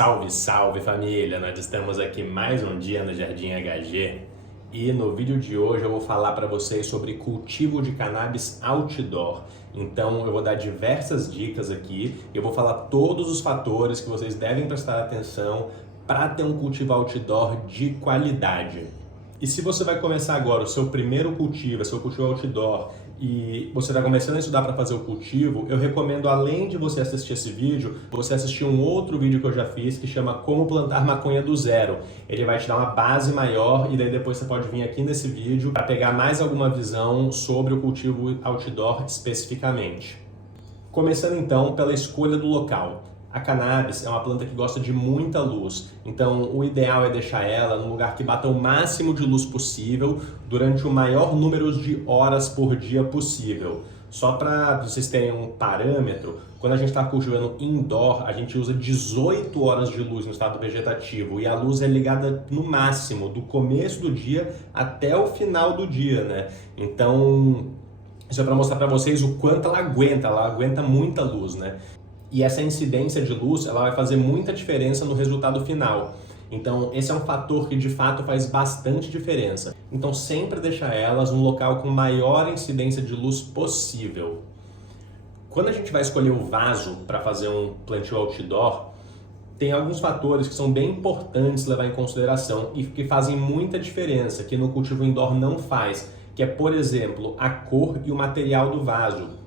Salve, salve família! Nós estamos aqui mais um dia no Jardim HG e no vídeo de hoje eu vou falar para vocês sobre cultivo de cannabis outdoor. Então eu vou dar diversas dicas aqui, eu vou falar todos os fatores que vocês devem prestar atenção para ter um cultivo outdoor de qualidade. E se você vai começar agora o seu primeiro cultivo, seu cultivo outdoor, e você está começando a estudar para fazer o cultivo, eu recomendo, além de você assistir esse vídeo, você assistir um outro vídeo que eu já fiz que chama Como Plantar Maconha do Zero. Ele vai te dar uma base maior e daí depois você pode vir aqui nesse vídeo para pegar mais alguma visão sobre o cultivo outdoor especificamente. Começando então pela escolha do local. A cannabis é uma planta que gosta de muita luz, então o ideal é deixar ela num lugar que bata o máximo de luz possível durante o maior número de horas por dia possível. Só para vocês terem um parâmetro, quando a gente está cultivando indoor, a gente usa 18 horas de luz no estado vegetativo e a luz é ligada no máximo, do começo do dia até o final do dia, né? Então, isso é para mostrar para vocês o quanto ela aguenta muita luz, né? E essa incidência de luz, ela vai fazer muita diferença no resultado final. Então, esse é um fator que de fato faz bastante diferença. Então, sempre deixar elas num local com maior incidência de luz possível. Quando a gente vai escolher o vaso para fazer um plantio outdoor, tem alguns fatores que são bem importantes levar em consideração e que fazem muita diferença, que no cultivo indoor não faz, que é, por exemplo, a cor e o material do vaso.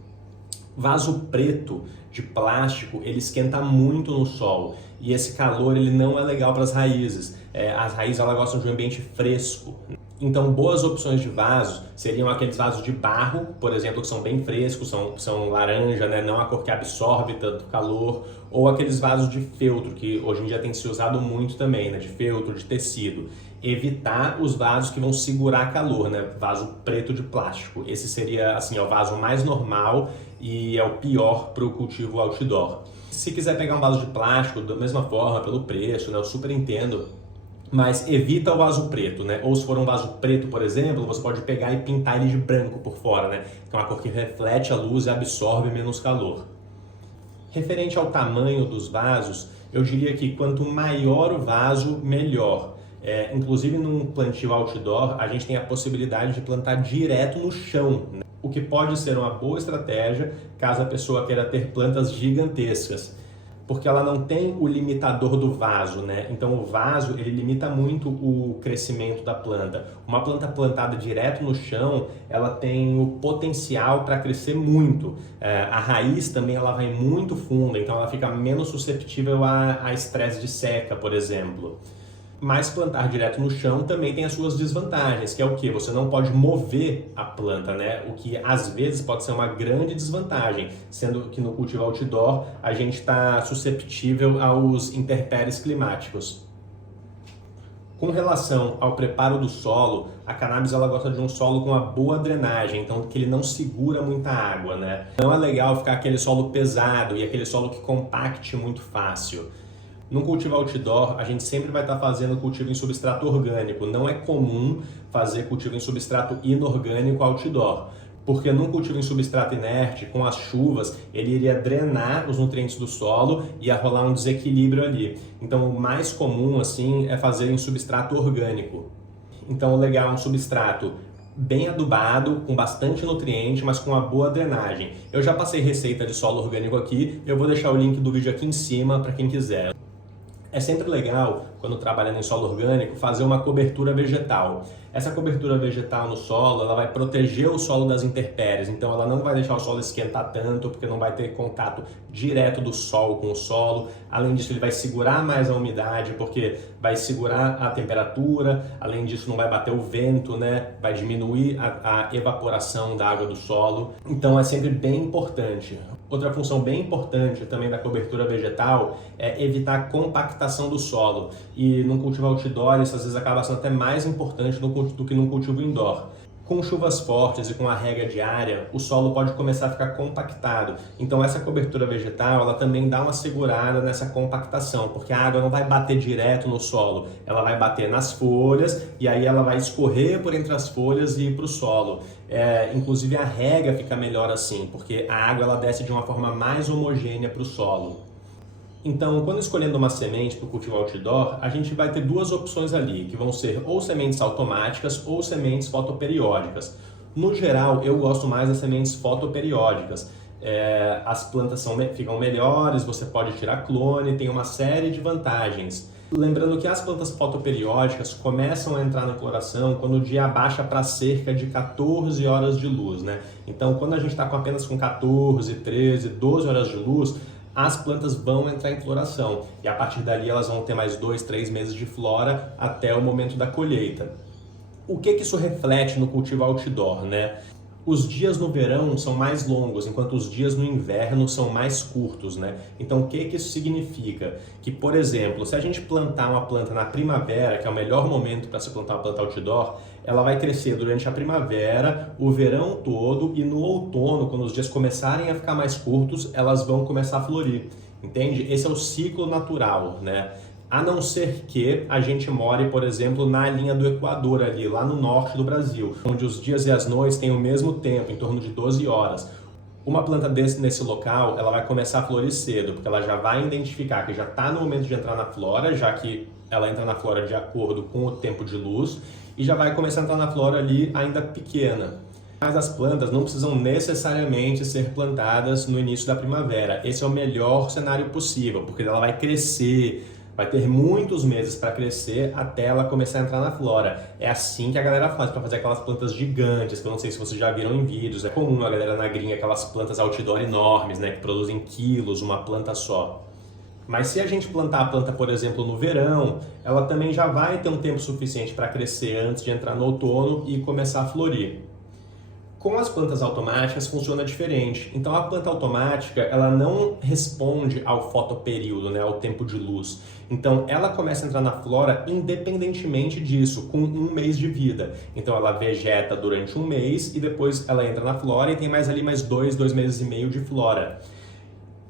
Vaso preto de plástico, ele esquenta muito no sol e esse calor ele não é legal para as raízes. As raízes elas gostam de um ambiente fresco. Então, boas opções de vasos seriam aqueles vasos de barro, por exemplo, que são bem frescos, são laranja, né? Não a cor que absorve tanto calor, ou aqueles vasos de feltro, que hoje em dia tem se usado muito também, né? De feltro, de tecido. Evitar os vasos que vão segurar calor, né? Vaso preto de plástico. Esse seria assim, o vaso mais normal e é o pior para o cultivo outdoor. Se quiser pegar um vaso de plástico, da mesma forma, pelo preço, né? Eu super entendo. Mas evita o vaso preto, né? Ou se for um vaso preto, por exemplo, você pode pegar e pintar ele de branco por fora, né? Que é uma cor que reflete a luz e absorve menos calor. Referente ao tamanho dos vasos, eu diria que quanto maior o vaso, melhor. Inclusive num plantio outdoor, a gente tem a possibilidade de plantar direto no chão, né? O que pode ser uma boa estratégia caso a pessoa queira ter plantas gigantescas. Porque ela não tem o limitador do vaso, né? Então o vaso, ele limita muito o crescimento da planta. Uma planta plantada direto no chão, ela tem o potencial para crescer muito. A raiz também ela vai muito funda, então ela fica menos susceptível a estresse de seca, por exemplo. Mas plantar direto no chão também tem as suas desvantagens, que é o quê? Você não pode mover a planta, né? O que às vezes pode ser uma grande desvantagem, sendo que no cultivo outdoor a gente está susceptível aos intempéries climáticos. Com relação ao preparo do solo, a cannabis ela gosta de um solo com uma boa drenagem, então que ele não segura muita água, né? Não é legal ficar aquele solo pesado e aquele solo que compacte muito fácil. No cultivo outdoor, a gente sempre vai estar fazendo cultivo em substrato orgânico. Não é comum fazer cultivo em substrato inorgânico outdoor, porque num cultivo em substrato inerte, com as chuvas, ele iria drenar os nutrientes do solo e ia rolar um desequilíbrio ali. Então, o mais comum assim é fazer em substrato orgânico. Então, o legal é um substrato bem adubado, com bastante nutriente, mas com uma boa drenagem. Eu já passei receita de solo orgânico aqui, eu vou deixar o link do vídeo aqui em cima para quem quiser. É sempre legal, quando trabalhando em solo orgânico, fazer uma cobertura vegetal. Essa cobertura vegetal no solo, ela vai proteger o solo das intempéries, então ela não vai deixar o solo esquentar tanto, porque não vai ter contato direto do sol com o solo. Além disso, ele vai segurar mais a umidade, porque vai segurar a temperatura. Além disso, não vai bater o vento, né? Vai diminuir a evaporação da água do solo. Então, é sempre bem importante. Outra função bem importante também da cobertura vegetal é evitar a compactação do solo. E num cultivo outdoor, isso às vezes acaba sendo até mais importante do que num cultivo indoor. Com chuvas fortes e com a rega diária, o solo pode começar a ficar compactado. Então essa cobertura vegetal, ela também dá uma segurada nessa compactação, porque a água não vai bater direto no solo, ela vai bater nas folhas e aí ela vai escorrer por entre as folhas e ir para o solo. Inclusive a rega fica melhor assim, porque a água ela desce de uma forma mais homogênea para o solo. Então, quando escolhendo uma semente para o cultivo outdoor, a gente vai ter duas opções ali, que vão ser ou sementes automáticas ou sementes fotoperiódicas. No geral, eu gosto mais das sementes fotoperiódicas. As plantas ficam melhores, você pode tirar clone, tem uma série de vantagens. Lembrando que as plantas fotoperiódicas começam a entrar na floração quando o dia abaixa para cerca de 14 horas de luz, né? Então, quando a gente está apenas com 14, 13, 12 horas de luz, as plantas vão entrar em floração e a partir dali elas vão ter mais 2, 3 meses de flora até o momento da colheita. O que isso reflete no cultivo outdoor, né? Os dias no verão são mais longos, enquanto os dias no inverno são mais curtos, né? Então, o que isso significa? Que, por exemplo, se a gente plantar uma planta na primavera, que é o melhor momento para se plantar uma planta outdoor, ela vai crescer durante a primavera, o verão todo, e no outono, quando os dias começarem a ficar mais curtos, elas vão começar a florir, entende? Esse é o ciclo natural, né? A não ser que a gente more, por exemplo, na linha do Equador ali, lá no norte do Brasil, onde os dias e as noites têm o mesmo tempo, em torno de 12 horas. Uma planta nesse local, ela vai começar a florir cedo, porque ela já vai identificar que já está no momento de entrar na flora, já que ela entra na flora de acordo com o tempo de luz, e já vai começar a entrar na flora ali ainda pequena. Mas as plantas não precisam necessariamente ser plantadas no início da primavera. Esse é o melhor cenário possível, porque ela vai crescer, vai ter muitos meses para crescer até ela começar a entrar na flora. É assim que a galera faz para fazer aquelas plantas gigantes, que eu não sei se vocês já viram em vídeos. É comum a galera na gringa, aquelas plantas outdoor enormes, né, que produzem quilos, uma planta só. Mas se a gente plantar a planta, por exemplo, no verão, ela também já vai ter um tempo suficiente para crescer antes de entrar no outono e começar a florir. Com as plantas automáticas funciona diferente. Então a planta automática, ela não responde ao fotoperíodo, né, ao tempo de luz. Então ela começa a entrar na flora independentemente disso, com um mês de vida. Então ela vegeta durante um mês e depois ela entra na flora e tem mais ali mais 2 meses e meio de flora.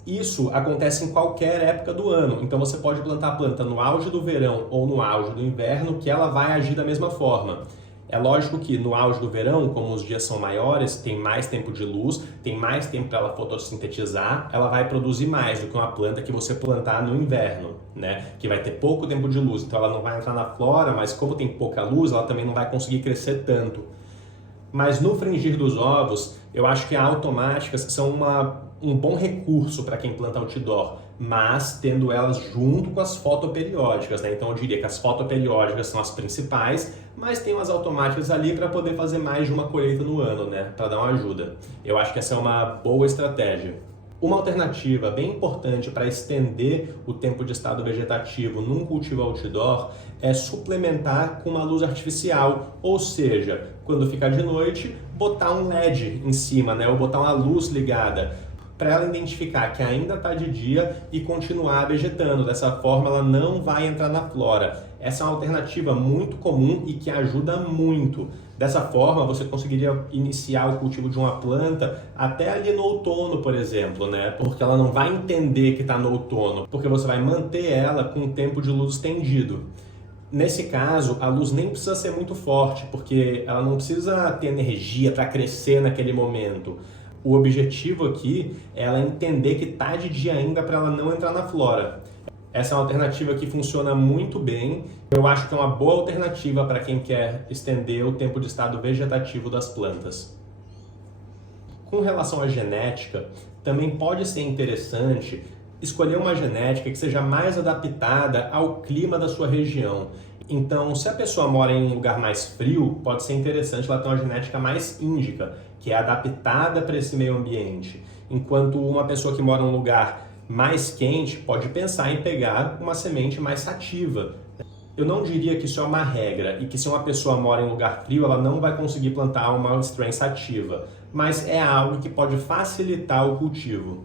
Isso acontece em qualquer época do ano. Então você pode plantar a planta no auge do verão ou no auge do inverno, que ela vai agir da mesma forma. É lógico que no auge do verão, como os dias são maiores, tem mais tempo de luz, tem mais tempo para ela fotossintetizar, ela vai produzir mais do que uma planta que você plantar no inverno, né? Que vai ter pouco tempo de luz, então ela não vai entrar na flora, mas como tem pouca luz, ela também não vai conseguir crescer tanto. Mas no frigir dos ovos, eu acho que as automáticas são um bom recurso para quem planta outdoor, mas tendo elas junto com as fotoperiódicas, né? Então eu diria que as fotoperiódicas são as principais, mas tem umas automáticas ali para poder fazer mais de uma colheita no ano, né? Para dar uma ajuda. Eu acho que essa é uma boa estratégia. Uma alternativa bem importante para estender o tempo de estado vegetativo num cultivo outdoor é suplementar com uma luz artificial, ou seja, quando ficar de noite, botar um LED em cima, né? Ou botar uma luz ligada, para ela identificar que ainda está de dia e continuar vegetando. Dessa forma, ela não vai entrar na flora. Essa é uma alternativa muito comum e que ajuda muito. Dessa forma, você conseguiria iniciar o cultivo de uma planta até ali no outono, por exemplo, né? Porque ela não vai entender que está no outono, porque você vai manter ela com o tempo de luz estendido. Nesse caso, a luz nem precisa ser muito forte, porque ela não precisa ter energia para crescer naquele momento. O objetivo aqui é ela entender que está de dia ainda para ela não entrar na flora. Essa é uma alternativa que funciona muito bem. Eu acho que é uma boa alternativa para quem quer estender o tempo de estado vegetativo das plantas. Com relação à genética, também pode ser interessante escolher uma genética que seja mais adaptada ao clima da sua região. Então, se a pessoa mora em um lugar mais frio, pode ser interessante ela ter uma genética mais índica, que é adaptada para esse meio ambiente. Enquanto uma pessoa que mora em um lugar mais quente pode pensar em pegar uma semente mais sativa. Eu não diria que isso é uma regra e que se uma pessoa mora em um lugar frio, ela não vai conseguir plantar uma strain sativa, mas é algo que pode facilitar o cultivo.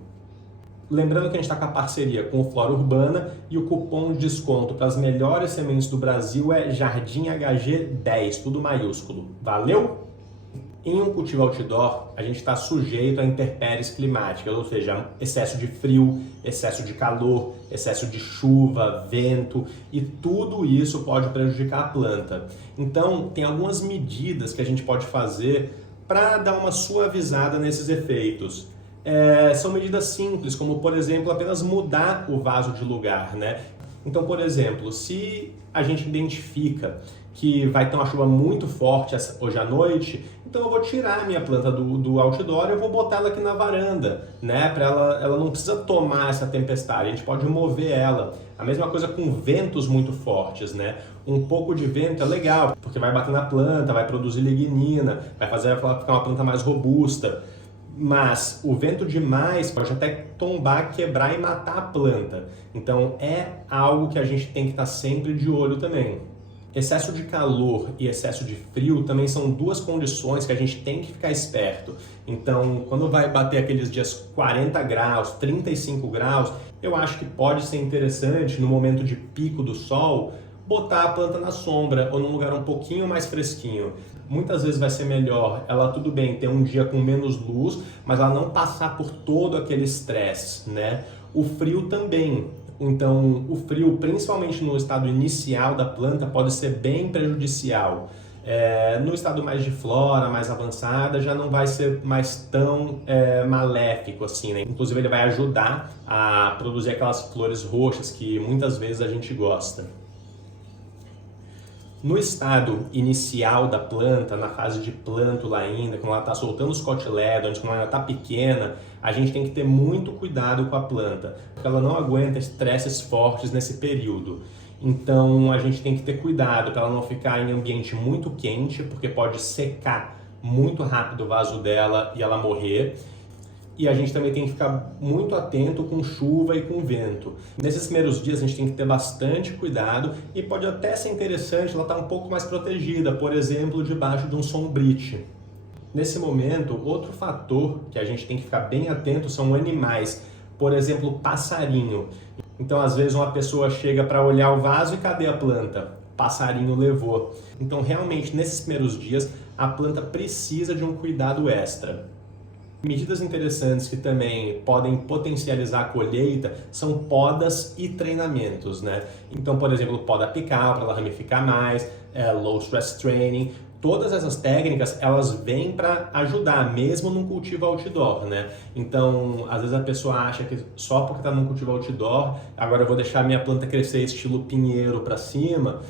Lembrando que a gente está com a parceria com o Flora Urbana e o cupom de desconto para as melhores sementes do Brasil é JARDIMHG10, tudo maiúsculo. Valeu? Em um cultivo outdoor, a gente está sujeito a intempéries climáticas, ou seja, excesso de frio, excesso de calor, excesso de chuva, vento, e tudo isso pode prejudicar a planta. Então, tem algumas medidas que a gente pode fazer para dar uma suavizada nesses efeitos. são medidas simples, como por exemplo apenas mudar o vaso de lugar, né? Então, por exemplo, se a gente identifica que vai ter uma chuva muito forte hoje à noite, então eu vou tirar a minha planta do outdoor e eu vou botar ela aqui na varanda, né? Para ela não precisa tomar essa tempestade, a gente pode mover ela. A mesma coisa com ventos muito fortes, né? Um pouco de vento é legal, porque vai bater na planta, vai produzir lignina, vai fazer ela ficar uma planta mais robusta. Mas o vento demais pode até tombar, quebrar e matar a planta. Então é algo que a gente tem que estar sempre de olho também. Excesso de calor e excesso de frio também são duas condições que a gente tem que ficar esperto. Então, quando vai bater aqueles dias 40 graus, 35 graus, eu acho que pode ser interessante, no momento de pico do sol, botar a planta na sombra ou num lugar um pouquinho mais fresquinho. Muitas vezes vai ser melhor ela, tudo bem, ter um dia com menos luz, mas ela não passar por todo aquele estresse, né? O frio também. Então, o frio, principalmente no estado inicial da planta, pode ser bem prejudicial. No estado mais de flora, mais avançada, já não vai ser mais tão maléfico assim, né? Inclusive, ele vai ajudar a produzir aquelas flores roxas que muitas vezes a gente gosta. No estado inicial da planta, na fase de plântula ainda, quando ela está soltando os cotilédons, quando ela está pequena, a gente tem que ter muito cuidado com a planta, porque ela não aguenta estresses fortes nesse período. Então a gente tem que ter cuidado para ela não ficar em ambiente muito quente, porque pode secar muito rápido o vaso dela e ela morrer. E a gente também tem que ficar muito atento com chuva e com vento. Nesses primeiros dias a gente tem que ter bastante cuidado e pode até ser interessante ela estar um pouco mais protegida, por exemplo, debaixo de um sombrite. Nesse momento, outro fator que a gente tem que ficar bem atento são animais, por exemplo, passarinho. Então, às vezes, uma pessoa chega para olhar o vaso e cadê a planta? Passarinho levou. Então, realmente, nesses primeiros dias, a planta precisa de um cuidado extra. Medidas interessantes que também podem potencializar a colheita são podas e treinamentos, né? Então, por exemplo, poda apical para ela ramificar mais, low stress training. Todas essas técnicas, elas vêm para ajudar, mesmo num cultivo outdoor, né? Então, às vezes a pessoa acha que só porque está num cultivo outdoor, agora eu vou deixar minha planta crescer estilo pinheiro para cima.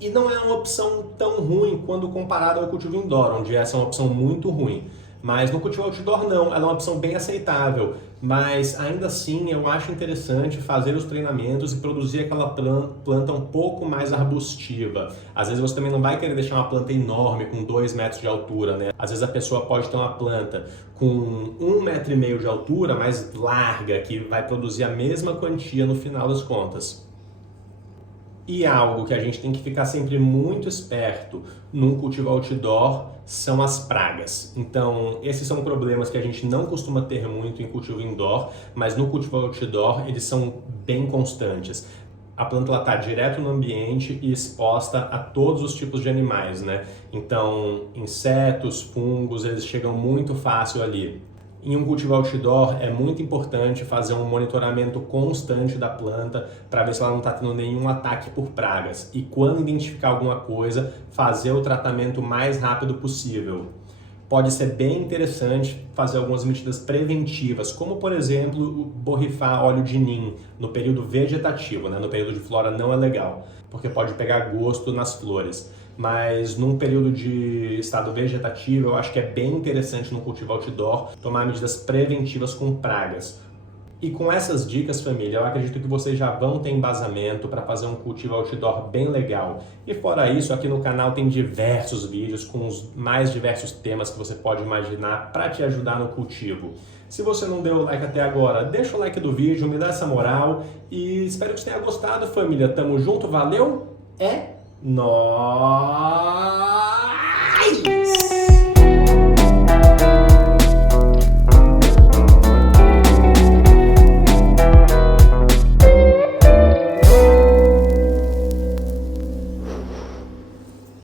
E não é uma opção tão ruim quando comparado ao cultivo indoor, onde essa é uma opção muito ruim. Mas no cultivo outdoor não, ela é uma opção bem aceitável, mas ainda assim eu acho interessante fazer os treinamentos e produzir aquela planta um pouco mais arbustiva. Às vezes você também não vai querer deixar uma planta enorme com 2 metros de altura, né? Às vezes a pessoa pode ter uma planta com 1,5 metro de altura, mais larga, que vai produzir a mesma quantia no final das contas. E algo que a gente tem que ficar sempre muito esperto num cultivo outdoor são as pragas. Então, esses são problemas que a gente não costuma ter muito em cultivo indoor, mas no cultivo outdoor eles são bem constantes. A planta está direto no ambiente e exposta a todos os tipos de animais, né? Então, insetos, fungos, eles chegam muito fácil ali. Em um cultivo outdoor é muito importante fazer um monitoramento constante da planta para ver se ela não está tendo nenhum ataque por pragas. E quando identificar alguma coisa, fazer o tratamento o mais rápido possível. Pode ser bem interessante fazer algumas medidas preventivas, como por exemplo, borrifar óleo de nim no período vegetativo, né? No período de flora não é legal, porque pode pegar gosto nas flores. Mas num período de estado vegetativo, eu acho que é bem interessante no cultivo outdoor tomar medidas preventivas com pragas. E com essas dicas, família, eu acredito que vocês já vão ter embasamento para fazer um cultivo outdoor bem legal. E fora isso, aqui no canal tem diversos vídeos com os mais diversos temas que você pode imaginar para te ajudar no cultivo. Se você não deu o like até agora, deixa o like do vídeo, me dá essa moral e espero que você tenha gostado, família. Tamo junto, valeu? Nóis!